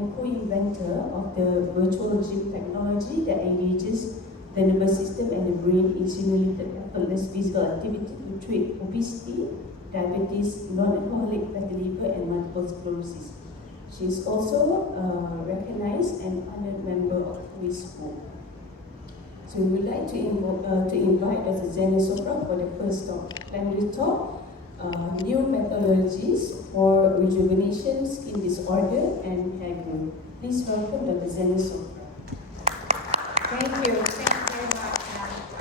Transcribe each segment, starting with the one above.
and co-inventor of the virtual gym technology that engages the nervous system and the brain in simulated effortless physical activity to treat obesity, diabetes, non-alcoholic fatty liver, and multiple sclerosis. She is also a recognized and honored member of Facebook. So we would like to invite Dr. Sofra for the first talk. Plenary talk, new methodologies for rejuvenation, skin disorder, and hair growth. Please welcome Dr. Sofra. Thank you very much.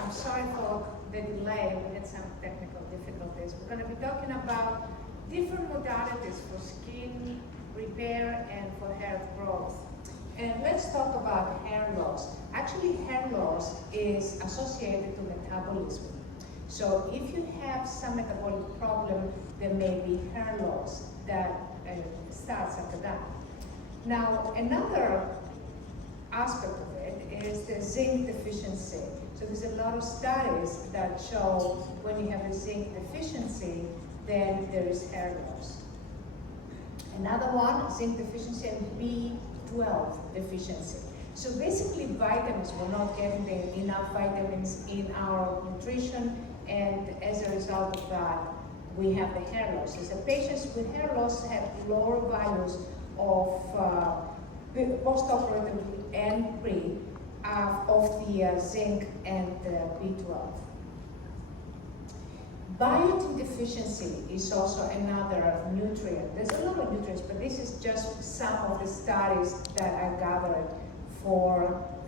I'm sorry for the delay. We had some technical difficulties. We're going to be talking about different modalities for skin repair and for hair growth. And let's talk about hair loss. Actually, hair loss is associated to metabolism. So if you have some metabolic problem, there may be hair loss that starts after that. Now, another aspect of it is the zinc deficiency. So there's a lot of studies that show when you have a zinc deficiency, then there is hair loss. Another one, zinc deficiency and B12 deficiency. So basically vitamins, we're not getting enough vitamins in our nutrition, and as a result of that, we have the hair loss. So the patients with hair loss have lower values of post-operatively and pre of the zinc and B12. Biotin deficiency is also another nutrient. There's a lot of nutrients, but this is just some of the studies that I gathered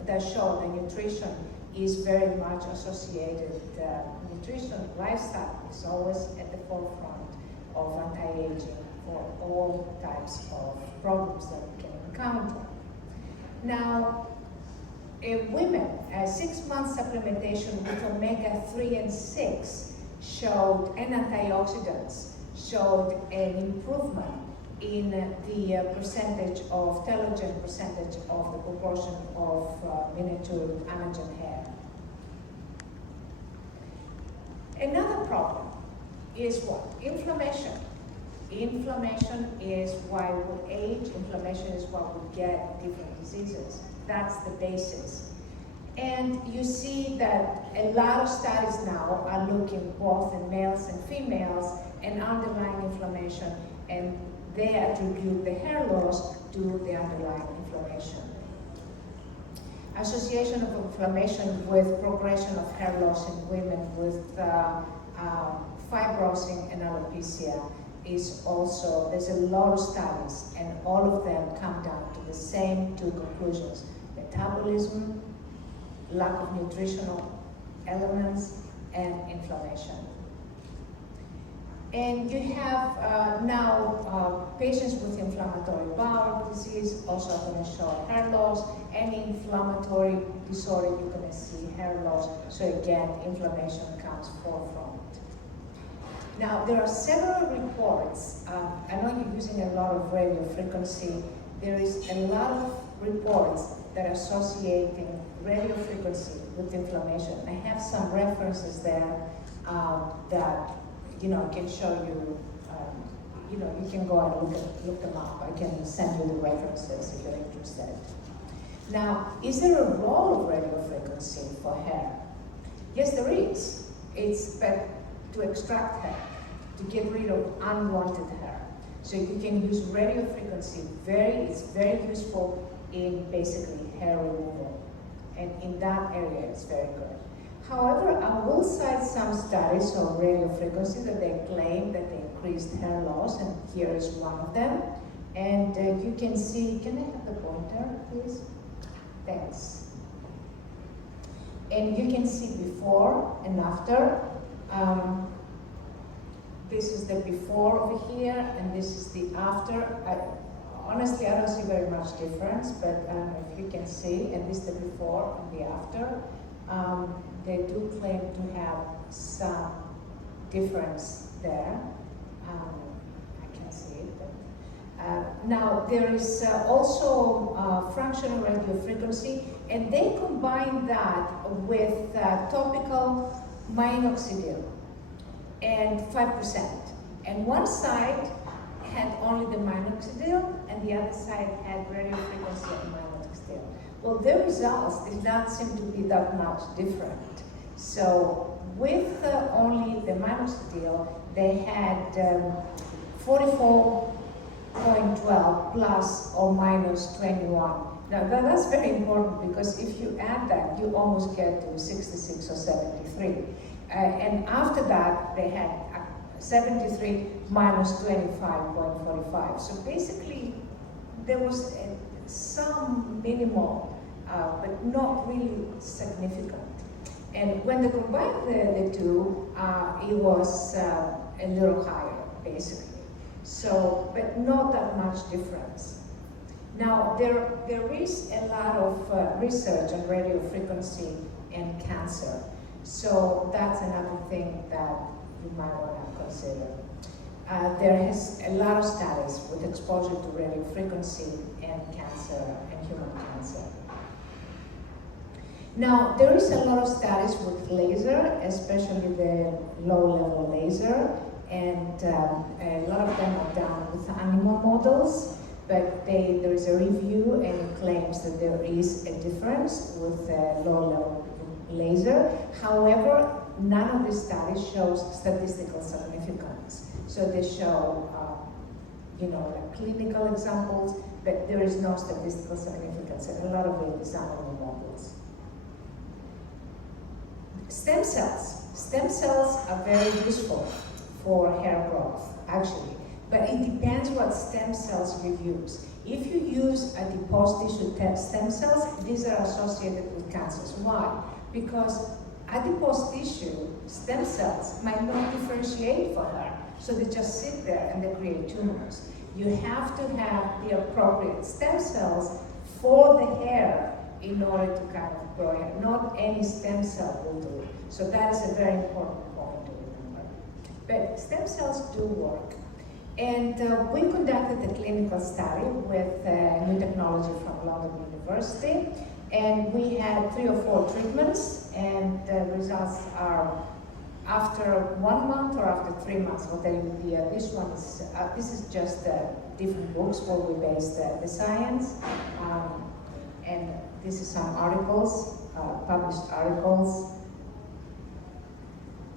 that show the nutrition is very much associated. Nutrition, lifestyle is always at the forefront of anti-aging for all types of problems that we can encounter. Now, women, 6 month supplementation with omega-3 and 6 showed, and antioxidants, showed an improvement in the percentage of telogen, percentage of the proportion of miniature anagen hair. Another problem is what? Inflammation. Inflammation is why we age, inflammation is why we get different diseases. That's the basis. And you see that a lot of studies now are looking both in males and females and underlying inflammation, and they attribute the hair loss to the underlying inflammation. Association of inflammation with progression of hair loss in women with fibrosing and alopecia is also, there's a lot of studies, and all of them come down to the same two conclusions: metabolism, lack of nutritional elements, and inflammation. And you have now patients with inflammatory bowel disease also are going to show hair loss. Any inflammatory disorder, you're going to see hair loss. So again, inflammation comes forefront. Now, there are several reports. I know you're using a lot of radio frequency. There is a lot of reports that are associating radio frequency with inflammation. I have some references there that can show you. You can go and look them up. I can send you the references if you're interested. Now, is there a role of radio frequency for hair? Yes, there is. It's to extract hair, to get rid of unwanted hair. So you can use radio frequency. It's very useful in basically hair removal. And in that area, it's very good. However, I will cite some studies on radio frequency that they claim that they increased hair loss, and here is one of them. And you can see, can I have the pointer, please? Thanks. And you can see before and after. This is the before over here, and this is the after. Honestly, I don't see very much difference, but if you can see, and this is the before and the after, they do claim to have some difference there. I can see it. But, now, there is also fractional radio frequency, and they combine that with topical minoxidil and 5%. And one side had only the minoxidil, and and the other side had radio frequency and magnetic field. Well, the results did not seem to be that much different. So with only the microsteel, they had 44.12 plus or minus 21. Now that's very important because if you add that, you almost get to 66 or 73. And after that, they had 73 minus 25.45. So basically, there was some minimal, but not really significant. And when they combined the two, it was a little higher, basically. So, but not that much difference. Now, there is a lot of research on radio frequency and cancer. So that's another thing that you might want to consider. There is a lot of studies with exposure to radio frequency and cancer and human cancer. Now, there is a lot of studies with laser, especially the low-level laser, and a lot of them are done with animal models, but there is a review and it claims that there is a difference with low-level laser. However, none of the studies shows statistical significance. So they show, like clinical examples, but there is no statistical significance, and a lot of it is animal models. Stem cells. Stem cells are very useful for hair growth, actually, but it depends what stem cells you use. If you use adipose tissue stem cells, these are associated with cancers. Why? Because adipose tissue stem cells might not differentiate for hair, so they just sit there and they create tumors. You have to have the appropriate stem cells for the hair in order to kind of grow hair. Not any stem cell will do it. So that is a very important point to remember. But stem cells do work. And we conducted a clinical study with new technology from London University. And we had 3 or 4 treatments, and the results are after 1 month or after 3 months. I'll tell you this is just different books where we based the science. And this is some articles, published articles,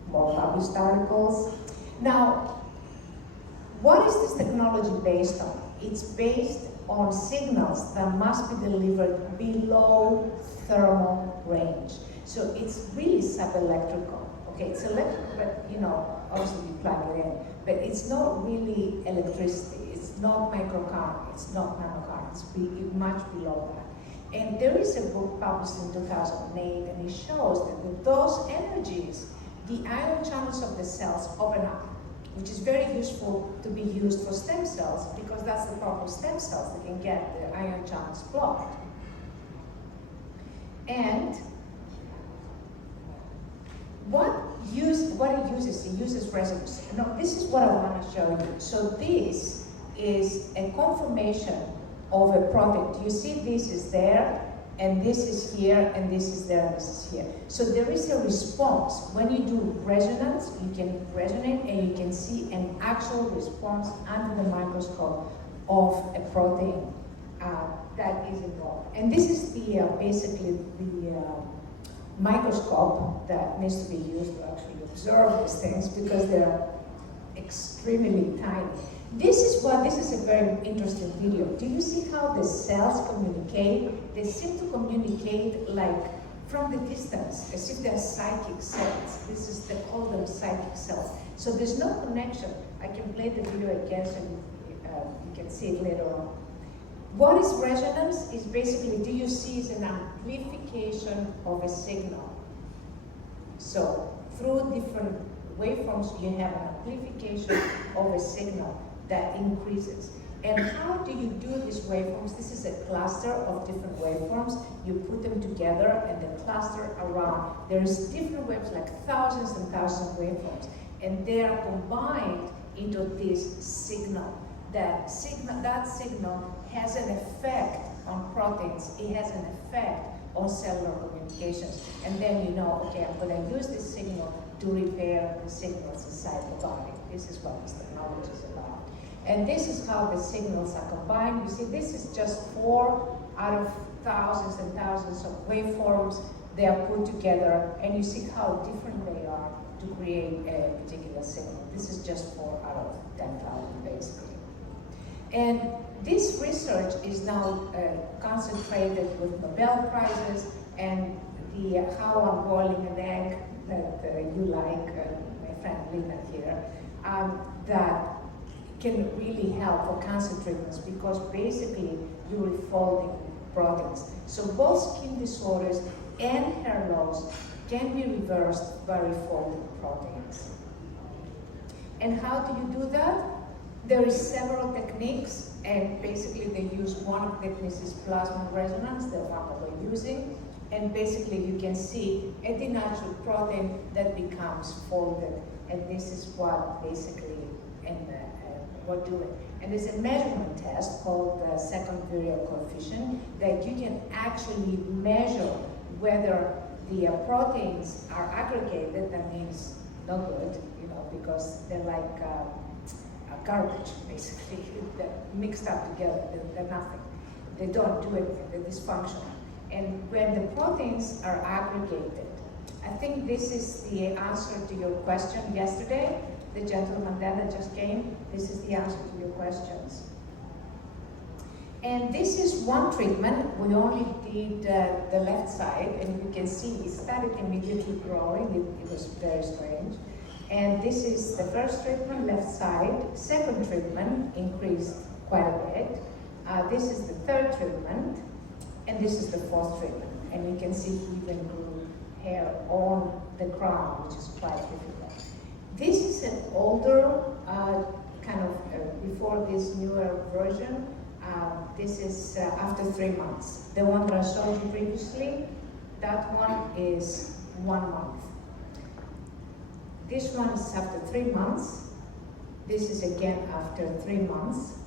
more published articles. Now, what is this technology based on? It's based on signals that must be delivered below thermal range. So it's really subelectrical. Okay, it's electrical, but obviously you plug it in. But it's not really electricity. It's not microcurrent. It's not nanocurrent. It's much below that. And there is a book published in 2008, and it shows that with those energies, the ion channels of the cells open up, which is very useful to be used for stem cells, because that's the problem with stem cells. They can get the ion channels blocked. And what it uses resonance. Now, this is what I want to show you. So this is a conformation of a protein. You see this is there, and this is here, and this is there, and this is here. So there is a response. When you do resonance, you can resonate, and you can see an actual response under the microscope of a protein that is involved. And this is basically the microscope that needs to be used to actually observe these things, because they're extremely tiny. This is a very interesting video. Do you see how the cells communicate? They seem to communicate like from the distance, as if they're psychic cells. They call them psychic cells. So there's no connection. I can play the video again so you can see it later on. What is resonance? Is basically, do you see, is an amplification of a signal. So through different waveforms, you have an amplification of a signal that increases. And how do you do these waveforms? This is a cluster of different waveforms. You put them together and then cluster around. There's different waves, like thousands and thousands of waveforms, and they are combined into this signal. That signal has an effect on proteins. It has an effect on cellular communications. And then you know, okay, I'm going to use this signal to repair the signals inside the body. This is what this technology is about. And this is how the signals are combined. You see, this is just 4 out of thousands and thousands of waveforms. They are put together, and you see how different they are to create a particular signal. This is just 4 out of 10,000, basically. And this research is now concentrated with Nobel Prizes, and the how I'm boiling an egg that you like, my friend Lina here, that can really help for cancer treatments, because basically you're refolding proteins. So both skin disorders and hair loss can be reversed by refolding proteins. And how do you do that? There is several techniques, and basically they use one of the techniques is plasma resonance, the one that we're using. And basically you can see a denatured protein that becomes folded. And this is what basically we're doing. And there's a measurement test called the second virial coefficient that you can actually measure whether the proteins are aggregated. That means no good, you know, because they're like garbage, basically. They're mixed up together, they're nothing. They don't do anything, they're dysfunctional. And when the proteins are aggregated, I think this is the answer to your question yesterday. The gentleman that just came, this is the answer to your questions. And this is one treatment. We only did the left side, and you can see it started immediately growing. It was very strange. And this is the first treatment, left side. Second treatment increased quite a bit. This is the third treatment, and this is the fourth treatment. And you can see he even grew hair on the crown, which is quite difficult. This is an older, before this newer version. This is after 3 months. The one that I showed you previously, that one is 1 month. This one is after 3 months. This is again after 3 months.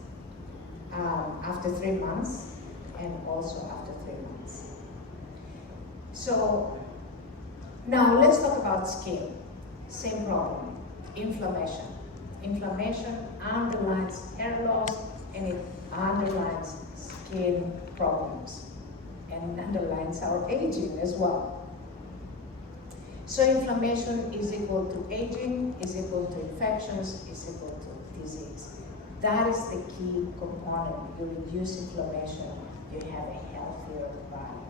After 3 months, and also after 3 months. So now let's talk about skin. Same problem, inflammation. Inflammation underlines hair loss, and it underlines skin problems, and underlines our aging as well. So inflammation is equal to aging, is equal to infections, is equal to disease. That is the key component. You reduce inflammation, you have a healthier body.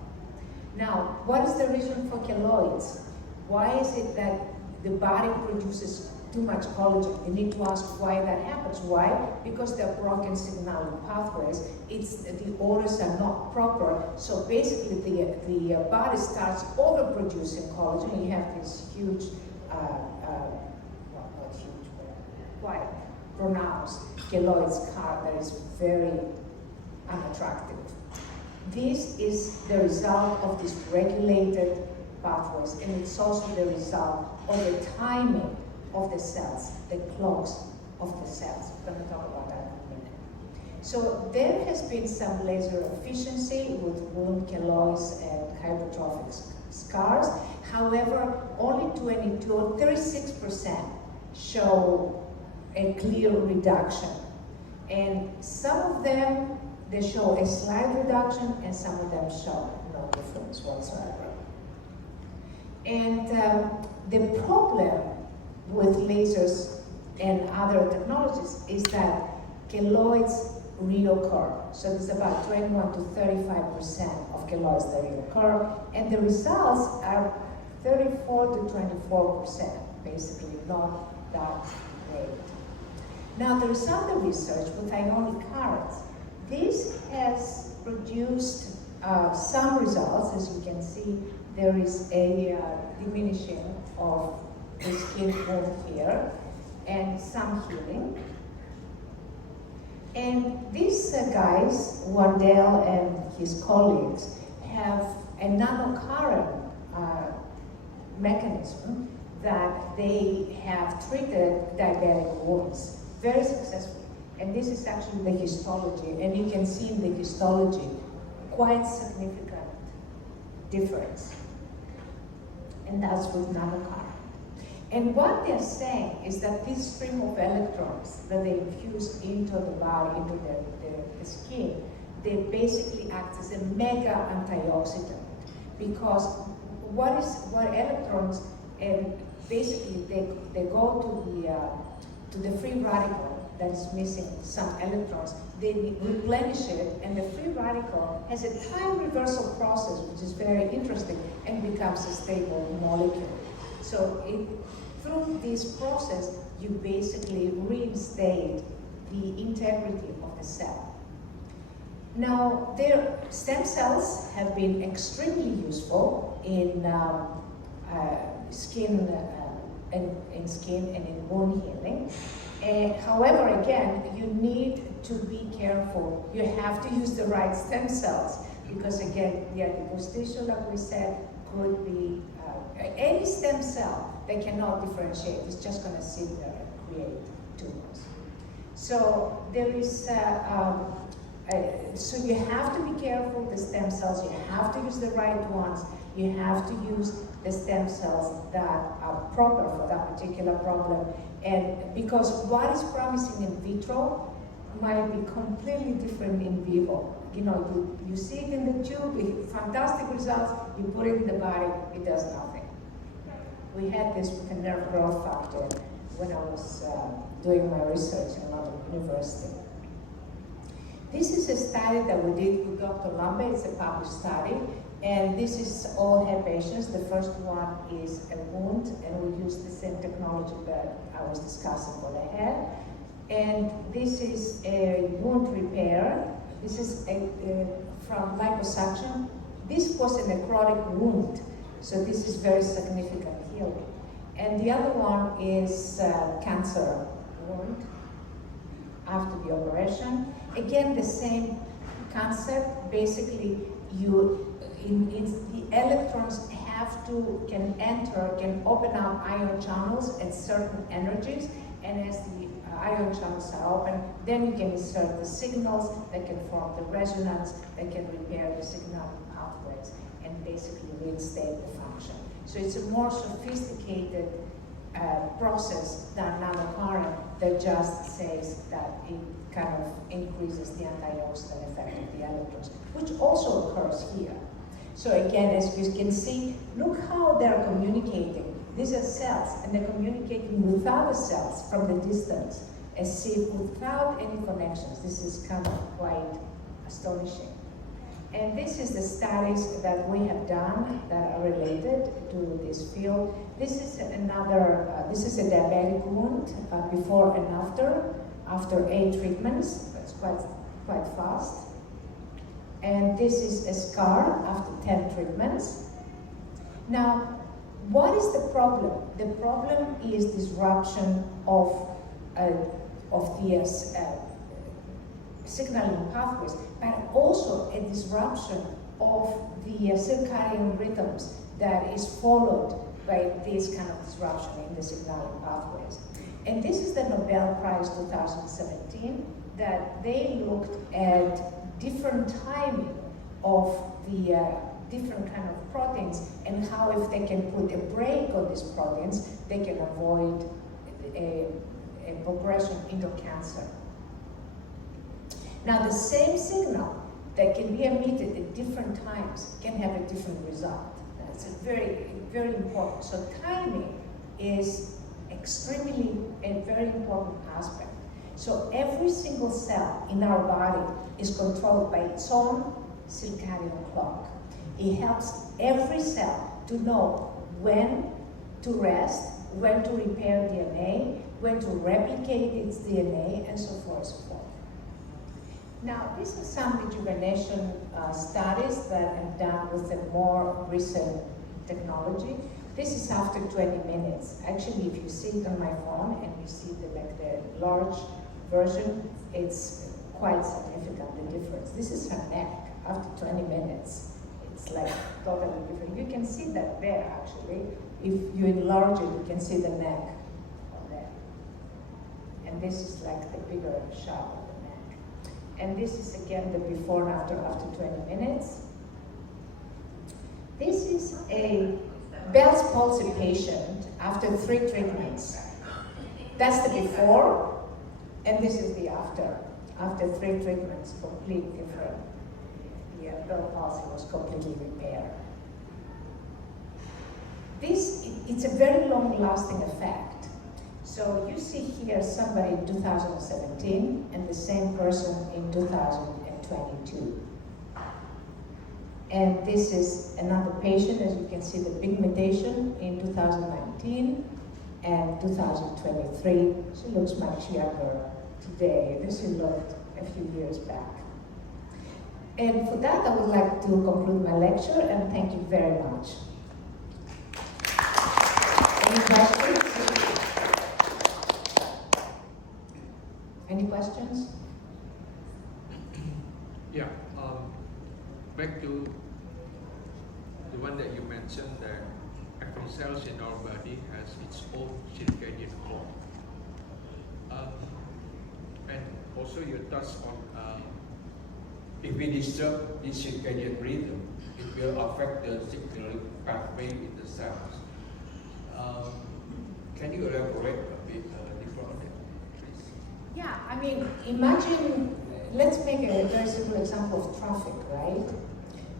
Now, what is the reason for keloids? Why is it that the body produces too much collagen? You need to ask why that happens. Why? Because they're broken signaling pathways. The orders are not proper. So basically the body starts overproducing collagen. You have this huge, not huge, but quite pronounced keloid scar that is very unattractive. This is the result of dysregulated pathways, and it's also the result of the timing of the cells, the clocks of the cells. We're going to talk about that in a minute. So there has been some laser efficiency with wound keloids and hypertrophic scars. However, only 22 or 36% show a clear reduction. And some of them, they show a slight reduction, and some of them show no difference whatsoever. And the problem with lasers and other technologies is that keloids reoccur. So there's about 21 to 35% of keloids that reoccur, and the results are 34 to 24%, basically not that great. Now there is other research with ionic currents. This has produced some results. As you can see, there is a diminishing of the skin wound here and some healing. And these guys, Wandel and his colleagues, have a nanocurrent mechanism that they have treated diabetic wounds very successfully. And this is actually the histology, and you can see in the histology quite significant difference. And that's with nanocurrent. And what they're saying is that this stream of electrons that they infuse into the body, into the skin, they basically act as a mega antioxidant, because what electrons, and basically they go to the free radical that is missing some electrons, they replenish it, and the free radical has a time reversal process, which is very interesting, and becomes a stable molecule. So through this process, you basically reinstate the integrity of the cell. Now, their stem cells have been extremely useful in skin and in wound healing. However, again, you need to be careful. You have to use the right stem cells, because again, the adipose tissue, like we said, could be any stem cell that cannot differentiate. It's just going to sit there and create tumors. So there is, so you have to be careful with the stem cells. You have to use the right ones. You have to use the stem cells that are proper for that particular problem. And because what is promising in vitro might be completely different in vivo. You know, you see it in the tube, fantastic results, you put it in the body, it does nothing. We had this with a nerve growth factor when I was doing my research in London University. This is a study that we did with Dr. Lambe. It's a published study, and this is all hair patients. The first one is a wound, and we use the same technology that I was discussing for the hair. And this is a wound repair. This is from liposuction. This was a necrotic wound, so this is very significant healing. And the other one is cancer wound after the operation. Again, the same concept. Basically, the electrons can enter, can open up ion channels at certain energies, and as the ion channels are open, then you can insert the signals that can form the resonance, that can repair the signal pathways, and basically reinstate the function. So it's a more sophisticated process than nanocurrent that just says that it kind of increases the antioxidant effect of the electrons, which also occurs here. So again, as you can see, look how they're communicating. These are cells, and they're communicating with other cells from the distance, as if without any connections. This is kind of quite astonishing. And this is the studies that we have done that are related to this field. This is another, this is a diabetic wound before and after 8 treatments. That's quite fast. And this is a scar after 10 treatments. Now, what is the problem? The problem is disruption of the signaling pathways, but also a disruption of the circadian rhythms that is followed by this kind of disruption in the signaling pathways. And this is the Nobel Prize 2017, that they looked at different timing of the different kind of proteins, and how if they can put a brake on these proteins, they can avoid a progression into cancer. Now, the same signal that can be emitted at different times can have a different result. That's a very, very important. So timing is extremely a very important aspect. So every single cell in our body is controlled by its own circadian clock. It helps every cell to know when to rest, when to repair DNA, when to replicate its DNA, and so forth and so forth. Now, these are some rejuvenation studies that I've done with a more recent technology. This is after 20 minutes. Actually, if you see it on my phone and you see the large version, it's quite significant, the difference. This is her neck after 20 minutes. It's like totally different. You can see that there, actually. If you enlarge it, you can see the neck on there. And this is like the bigger shot of the neck. And this is again the before and after 20 minutes. This is a Bell's palsy patient after 3 treatments. That's the before, and this is the after. After 3 treatments, completely different. Yeah, Bell's palsy was completely repaired. It's a very long-lasting effect. So you see here somebody in 2017 and the same person in 2022. And this is another patient, as you can see the pigmentation in 2019 and 2023. She looks much younger today than she looked a few years back. And for that, I would like to conclude my lecture and thank you very much. Any questions? Any questions? Yeah. Back to the one that you mentioned, that every cells in our body has its own circadian clock. And also you touched on if we disturb the circadian rhythm, it will affect the signaling pathway in the cells. Can you elaborate a bit deeper on that, please? Yeah, I mean, imagine, let's make a very simple example of traffic, right?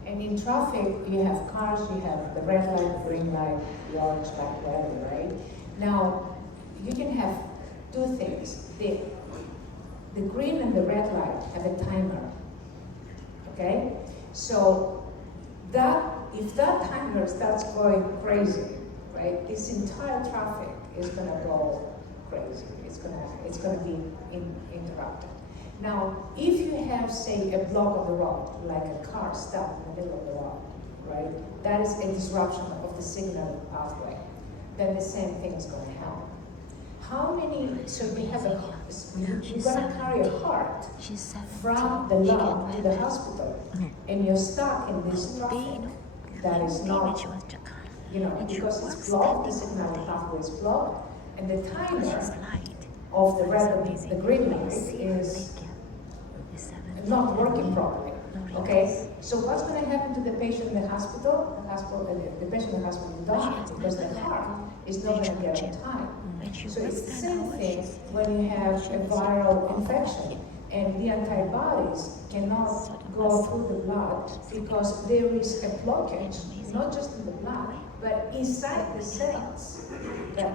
And in traffic, you have cars, you have the red light, green light, the orange light, whatever, right? Now, you can have 2 things. The green and the red light have a timer, okay? So, if that timer starts going crazy, right, this entire traffic is gonna go crazy. It's gonna be interrupted. Now, if you have, say, a block of the road, like a car stuck in the middle of the road, right, that is a disruption of the signal pathway, then the same thing is going to happen. How many, so we have you're going to carry a heart from the lab to the hospital, and you're stuck in this traffic that is not, because it's blocked, the signal pathway is blocked, and the timer of the green light is not working properly. Okay, so what's going to happen to the patient in the hospital? The patient in the hospital will die because the heart is not going to get on time. So it's the same thing when you have a viral infection and the antibodies cannot go through the blood because there is a blockage, not just in the blood, but inside the cells that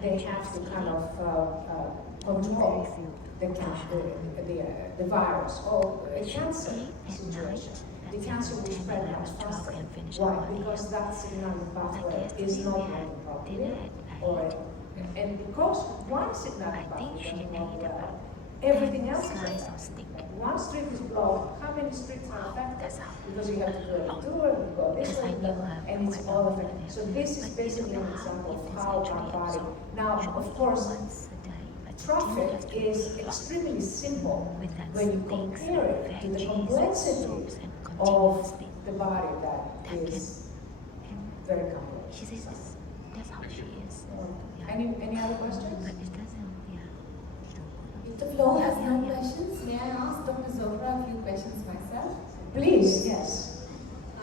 they have to kind of control the virus or a cancer situation. The cancer will spread much faster. Why? Because that signal pathway is not working properly, and because one signal pathway doesn't work well, everything else is affected. One street is blocked, how many streets are affected? Because you have to go a tour, you go this way, and it's all affected. So this is basically an example of how our body. Now, of course, traffic is extremely simple when you compare it to the complexity of the body that is very complex. That's how she is. Any other questions? But it doesn't, If the floor has no questions, may I ask Dr. Sofra a few questions myself? Please, yes.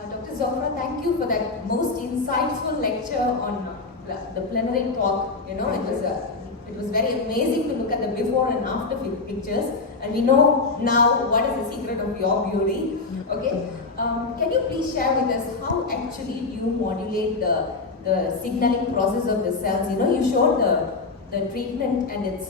Dr. Sofra, thank you for that most insightful lecture on the plenary talk. It was very amazing to look at the before and after pictures, and we know now what is the secret of your beauty. Okay, can you please share with us how actually you modulate the signaling process of the cells? You showed the treatment and its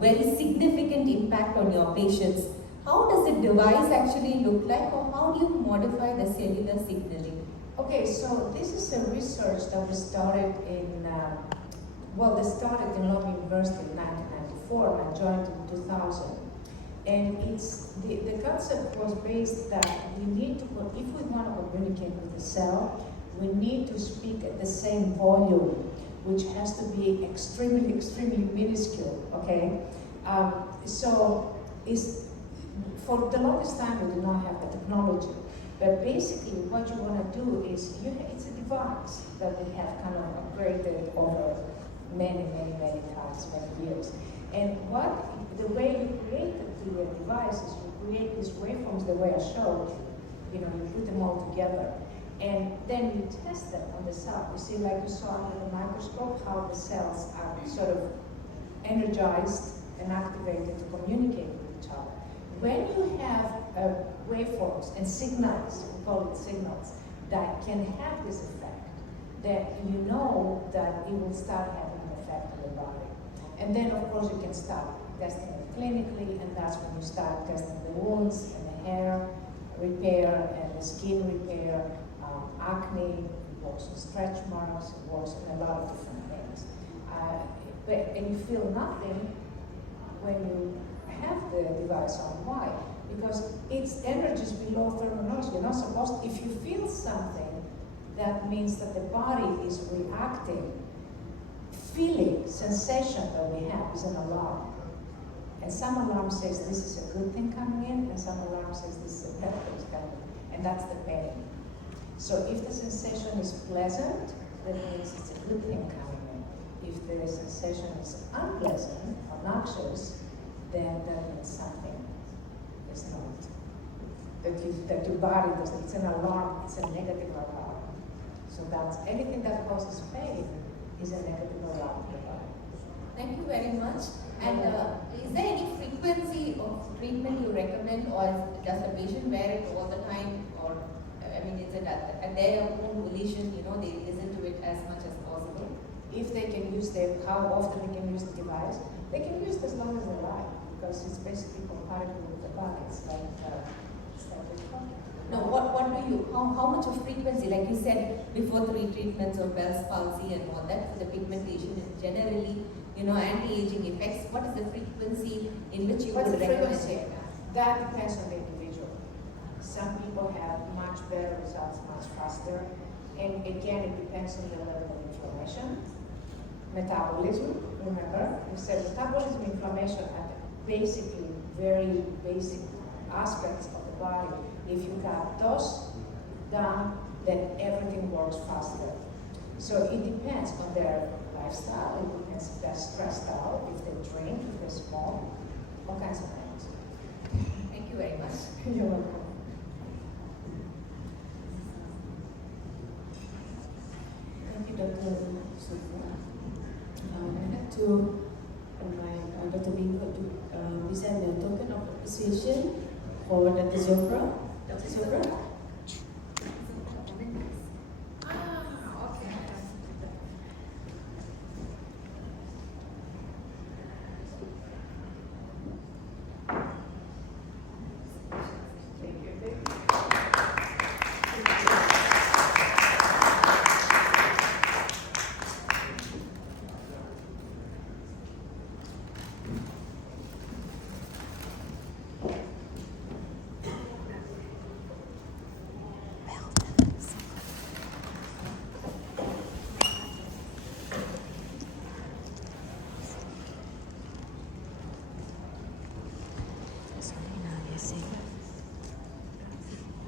very significant impact on your patients. How does the device actually look like, or how do you modify the cellular signaling? Okay, so this is a research that we started they started in London University in 1994 and I joined in 2000. And the concept was based that if we want to communicate with the cell, we need to speak at the same volume, which has to be extremely, extremely minuscule, okay? For the longest time we did not have the technology, but basically what you want to do is, it's a device that we have kind of upgraded over many times, many years. And the way you create the device is you create these waveforms the way I showed, you put them all together. And then you test them on the cell. You see, like you saw under the microscope, how the cells are sort of energized and activated to communicate with each other. When you have waveforms and signals, we call it signals, that can have this effect, then you know that it will start having an effect on the body. And then, of course, you can start testing it clinically, and that's when you start testing the wounds and the hair repair and the skin repair, acne, it works on stretch marks, it works on a lot of different things. And you feel nothing when you have the device on. Why? Because its energy is below thermal. You're not supposed to, if you feel something, that means that the body is reacting. Feeling, sensation that we have is an alarm. And some alarm says this is a good thing coming in, and some alarm says this is a bad thing coming in, and that's the pain. So if the sensation is pleasant, that means it's a good thing coming in. If the sensation is unpleasant or noxious, then that means something is not. That your body does, it's an alarm, it's a negative alarm. So that's anything that causes pain is a negative alarm in the body. Thank you very much. And is there any frequency of treatment you recommend, or does the patient wear it all the time, or I mean, is it at their own volition? You know, they listen to it as much as possible. If they can use how often they can use the device, they can use it as long as they like, because it's basically compatible with the body. It's like No, what do you? How much of frequency? Like you said before, 3 treatments of Bell's palsy and all that for the pigmentation is generally, you know, anti-aging effects. What is the frequency in which you would recommend it? That depends on the individual. Some people have much better results much faster. And again, it depends on the level of inflammation. Metabolism, remember, we said metabolism, inflammation are basically very basic aspects of the body. If you got those down, then everything works faster. So it depends on their lifestyle, it depends if they're stressed out, if they drink, if they smoke, all kinds of things. Thank you very much. You're welcome. Thank you, Dr. Sofra. I'd like to invite Dr. Bingo to present a token of appreciation for Dr. Sofra. Dr. Sofra?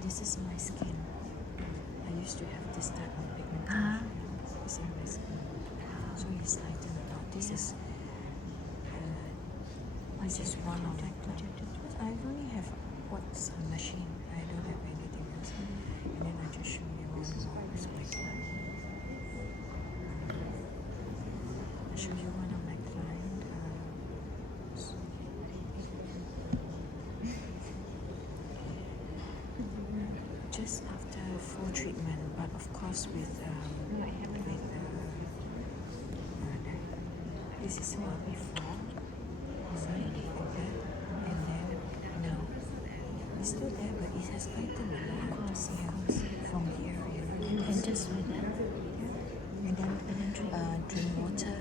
This is my skin. I used to have this type of pigmentation. It's in my skin. So it's lightened out. This is one of the. I only have what's a machine. I don't have anything else. And then I just show you one more. It's my client. I'll show you one of my client. Just after full treatment, but of course with this is before, and then now it's still there, but it has lightened a lot. From here, you know, and just like that. And then drink water,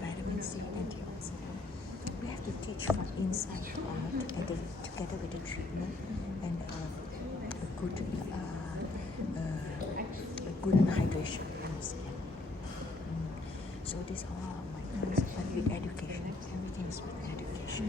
vitamin C, antioxidant. We have to teach from inside out together with the treatment and a good hydration in the skin. So these are all my plans, but with education, everything is with education.